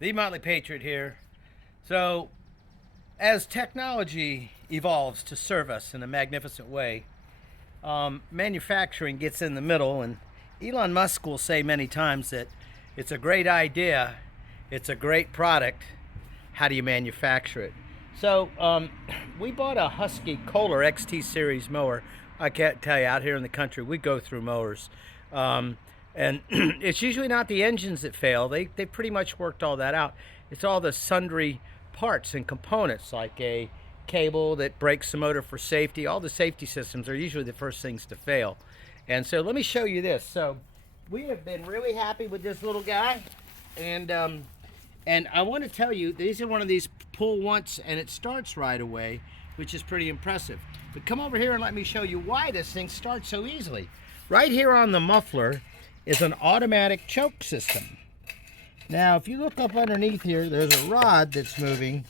The Motley Patriot here. So, as technology evolves to serve us in a magnificent way, manufacturing gets in the middle, and Elon Musk will say many times that it's a great idea, it's a great product. How do you manufacture it? So, we bought a Husky Kohler XT series mower. I can't tell you, out here in the country, we go through mowers. And it's usually not the engines that fail. They pretty much worked all that out. It's all the sundry parts and components, like a cable that breaks the motor for safety. All the safety systems are usually the first things to fail. And so let me show you this. So we have been really happy with this little guy. And I want to tell you, these are one of these pull once and it starts right away, which is pretty impressive. But come over here and let me show you why this thing starts so easily. Right here on the muffler is an automatic choke system. Now, if you look up underneath here, there's a rod that's moving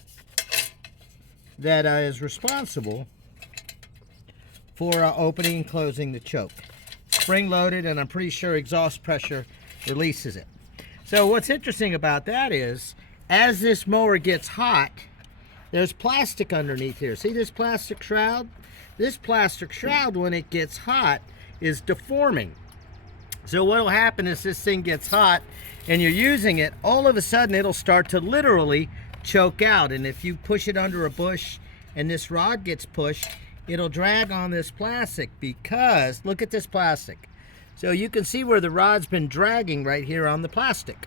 that is responsible for opening and closing the choke. Spring-loaded, and I'm pretty sure exhaust pressure releases it. So what's interesting about that is, as this mower gets hot, there's plastic underneath here. See this plastic shroud? This plastic shroud, when it gets hot, is deforming. So what will happen is this thing gets hot and you're using it, all of a sudden it'll start to literally choke out. And if you push it under a bush and this rod gets pushed, it'll drag on this plastic, because look at this plastic. So you can see where the rod's been dragging right here on the plastic.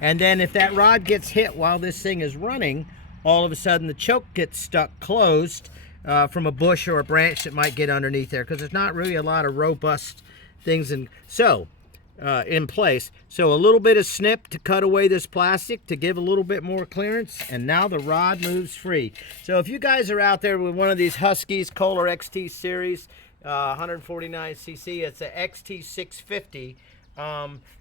And then if that rod gets hit while this thing is running, all of a sudden the choke gets stuck closed from a bush or a branch that might get underneath there, because there's not really a lot of robust things in place. So a little bit of snip to cut away this plastic to give a little bit more clearance, and now the rod moves free. So if you guys are out there with one of these Huskies, Kohler XT series, 149cc, it's a XT650.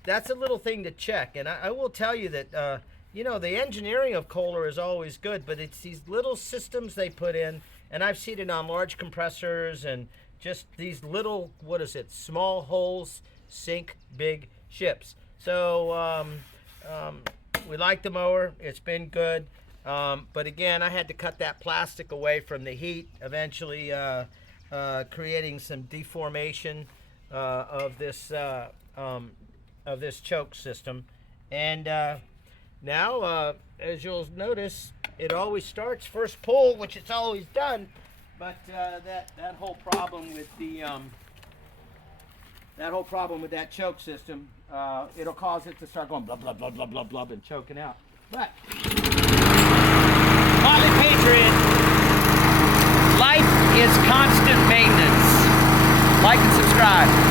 That's a little thing to check, and I will tell you that you know, the engineering of Kohler is always good, but it's these little systems they put in, and I've seen it on large compressors and just these little, what is it, small holes sink big ships. So we like the mower. It's been good. But again, I had to cut that plastic away from the heat, eventually creating some deformation of this choke system. And now, as you'll notice, it always starts first pull, which it's always done. But that whole problem with the that choke system, it'll cause it to start going blah blah blah blah blah blah and choking out. But Motley Patriot, life is constant maintenance. Like and subscribe.